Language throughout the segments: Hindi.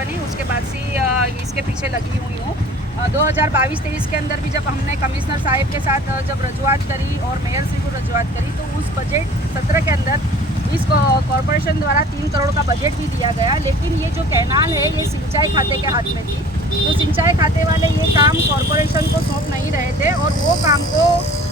बनी उसके बाद से इसके पीछे लगी हुई हूँ। 2022-23 के अंदर भी जब हमने कमिश्नर साहिब के साथ जब रजुआत करी और मेयर श्री को रजुआत करी तो उस बजट सत्र के अंदर इस कॉरपोरेशन द्वारा 3 करोड़ का बजट भी दिया गया, लेकिन ये जो कैनाल है ये सिंचाई खाते के हाथ में थी। तो सिंचाई खाते वाले ये काम कॉरपोरेशन को सौंप नहीं रहे थे और वो काम को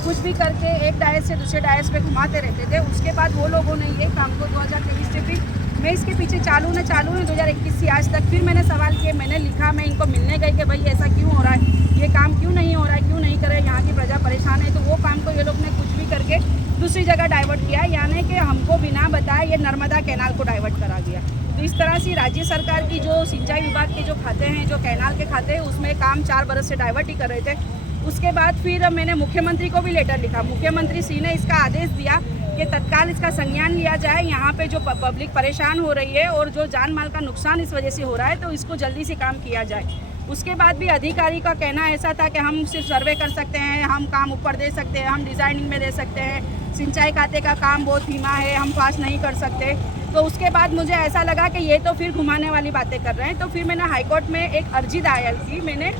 कुछ भी करके एक डायस से दूसरे डायस पे घुमाते रहते थे। उसके बाद वो लोगों ने ये काम को 2023 से फिर मैं इसके पीछे चालू है 2021 से आज तक फिर मैंने सवाल किए, मैंने लिखा, मैं इनको मिलने गई कि भाई ऐसा क्यों हो रहा है, ये काम क्यों नहीं हो रहा है, क्यों नहीं कर रहे, यहाँ की प्रजा परेशान है। तो वो काम को ये लोग ने कुछ भी करके दूसरी जगह डाइवर्ट किया, यानी कि हमको बिना बताए ये नर्मदा कैनाल को डाइवर्ट करा दिया। तो इस तरह से राज्य सरकार की जो सिंचाई विभाग के जो खाते हैं, जो कैनाल के खाते हैं, उसमें काम 4 बरस से डाइवर्ट ही कर रहे थे। उसके बाद फिर मैंने मुख्यमंत्री को भी लेटर लिखा, मुख्यमंत्री श्री ने इसका आदेश दिया कि तत्काल इसका संज्ञान लिया जाए। यहाँ पे जो पब्लिक परेशान हो रही है और जो जान माल का नुकसान इस वजह से हो रहा है तो इसको जल्दी से काम किया जाए। उसके बाद भी अधिकारी का कहना ऐसा था कि हम सिर्फ सर्वे कर सकते हैं, हम काम ऊपर दे सकते हैं, हम डिज़ाइनिंग में दे सकते हैं, सिंचाई खाते का काम बहुत धीमा है, हम फास्ट नहीं कर सकते। तो उसके बाद मुझे ऐसा लगा कि ये तो फिर घुमाने वाली बातें कर रहे हैं। तो फिर मैंने हाईकोर्ट में एक अर्जी दायर की। मैंने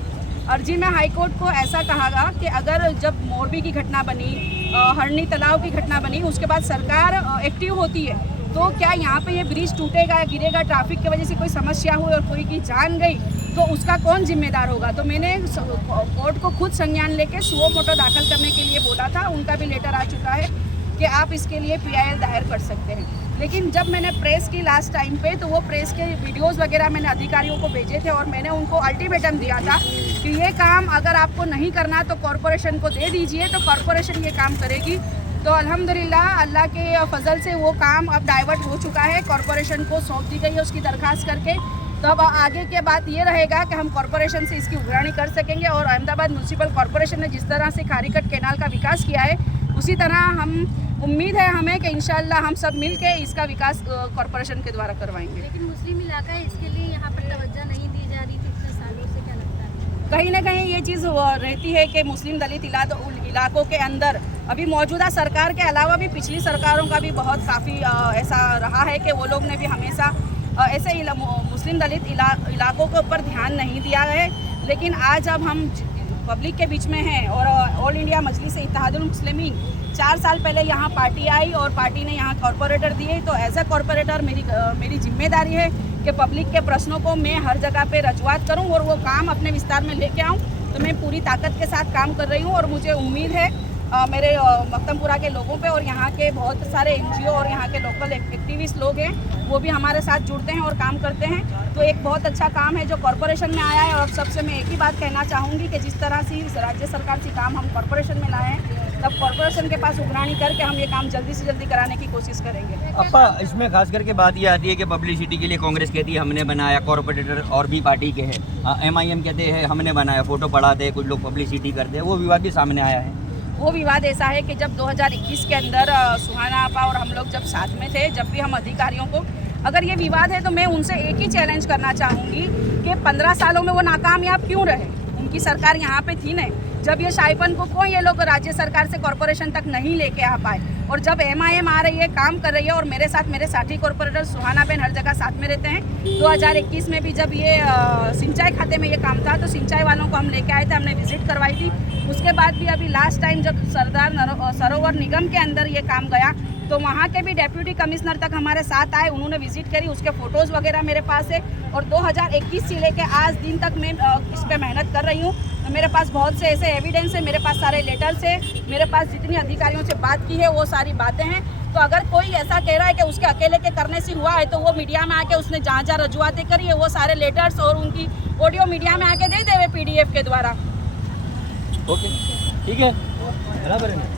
अर्जी में हाईकोर्ट को ऐसा कहा कि अगर जब मोरबी की घटना बनी, हरनी तालाब की घटना बनी, उसके बाद सरकार एक्टिव होती है तो क्या यहाँ पे ये ब्रिज टूटेगा, गिरेगा, ट्रैफिक की वजह से कोई समस्या हुई और कोई की जान गई तो उसका कौन जिम्मेदार होगा। तो मैंने कोर्ट को खुद संज्ञान लेके सुओ मोटो दाखिल करने के लिए बोला था। उनका भी लेटर आ चुका है कि आप इसके लिए PIL दायर कर सकते हैं। लेकिन जब मैंने प्रेस की लास्ट टाइम पे तो वो प्रेस के वीडियोस वगैरह मैंने अधिकारियों को भेजे थे और मैंने उनको अल्टीमेटम दिया था कि ये काम अगर आपको नहीं करना तो कॉरपोरेशन को दे दीजिए, तो कॉरपोरेशन ये काम करेगी। तो अल्हम्दुलिल्लाह अल्लाह के फजल से वो काम अब डाइवर्ट हो चुका है, कॉरपोरेशन को सौंप दी गई है उसकी दरखास्त करके। तो अब आगे के बात ये रहेगा कि हम कॉरपोरेशन से इसकी उगरानी कर सकेंगे और अहमदाबाद म्यूनसिपल कॉरपोरेशन ने जिस तरह से खारीकट कैनाल का विकास किया है उसी तरह हम उम्मीद है हमें कि इंशाल्लाह हम सब मिल के इसका विकास कॉरपोरेशन के द्वारा करवाएंगे। लेकिन मुस्लिम इलाका है, इसके लिए यहाँ पर तवज्जो नहीं दी जा रही थी इतने सालों से, क्या लगता है? कहीं ना कहीं ये चीज़ रहती है कि मुस्लिम दलित इलाकों के अंदर अभी मौजूदा सरकार के अलावा भी पिछली सरकारों का भी बहुत काफ़ी ऐसा रहा है कि वो लोग ने भी हमेशा ऐसे मुस्लिम दलित इलाकों के ऊपर ध्यान नहीं दिया है। लेकिन आज अब हम पब्लिक के बीच में हैं और ऑल इंडिया मजलिस इत्तेहादुल मुस्लिमीन 4 साल पहले यहाँ पार्टी आई और पार्टी ने यहाँ कॉरपोरेटर दिए। तो एज ए कॉरपोरेटर मेरी जिम्मेदारी है कि पब्लिक के प्रश्नों को मैं हर जगह पे रजूआत करूँ और वो काम अपने विस्तार में लेके आऊँ। तो मैं पूरी ताकत के साथ काम कर रही हूँ और मुझे उम्मीद है मेरे मक्तमपुरा के लोगों पे और यहाँ के बहुत सारे NGO और यहाँ के लोकल एक्टिविस्ट लोग हैं वो भी हमारे साथ जुड़ते हैं और काम करते हैं। तो एक बहुत अच्छा काम है जो कॉरपोरेशन में आया है। और सबसे मैं एक ही बात कहना चाहूँगी कि जिस तरह से राज्य सरकार से काम हम कॉरपोरेशन में लाए हैं तब कॉरपोरेशन के पास उगरानी करके हम ये काम जल्दी से जल्दी कराने की कोशिश करेंगे। अपा इसमें खास करके बात ये आती है कि पब्लिसिटी के लिए कांग्रेस कहती है हमने बनाया, कॉरपोरेटर और भी पार्टी के हैं, MIM कहते हैं हमने बनाया, फोटो पढ़ाते, कुछ लोग पब्लिसिटी करते हैं, वो विवाद भी सामने आया है। वो विवाद ऐसा है कि जब 2021 के अंदर सुहाना आपा और हम लोग जब साथ में थे, जब भी हम अधिकारियों को अगर ये विवाद है तो मैं उनसे एक ही चैलेंज करना चाहूँगी कि 15 सालों में वो नाकामयाब क्यों रहे। उनकी सरकार यहाँ पे थी नहीं, जब ये शाइफन को ये लोग राज्य सरकार से कॉरपोरेशन तक नहीं लेके आ पाए और जब MIM आ रही है, काम कर रही है और मेरे साथ मेरे साथी कॉरपोरेटर सुहाना बहन हर जगह साथ में रहते हैं। 2021 में भी जब ये सिंचाई खाते में ये काम था तो सिंचाई वालों को हम लेके आए थे, हमने विजिट करवाई थी। उसके बाद भी अभी लास्ट टाइम जब सरदार सरोवर निगम के अंदर ये काम गया तो वहाँ के भी डेप्यूटी कमिश्नर तक हमारे साथ आए, उन्होंने विजिट करी, उसके फ़ोटोज़ वगैरह मेरे पास है। और 2021 से लेके आज दिन तक मैं इस पर मेहनत कर रही हूँ। तो मेरे पास बहुत से ऐसे एविडेंस है, मेरे पास सारे लेटर्स है, मेरे पास जितनी अधिकारियों से बात की है वो सारी बातें हैं। तो अगर कोई ऐसा कह रहा है कि उसके अकेले के करने से हुआ है तो वो मीडिया में आके उसने जहाँ जहाँ रजुआतें करी है वो सारे लेटर्स और उनकी ऑडियो मीडिया में आके दे देवे PDF के द्वारा। ओके ठीक है, बराबर है।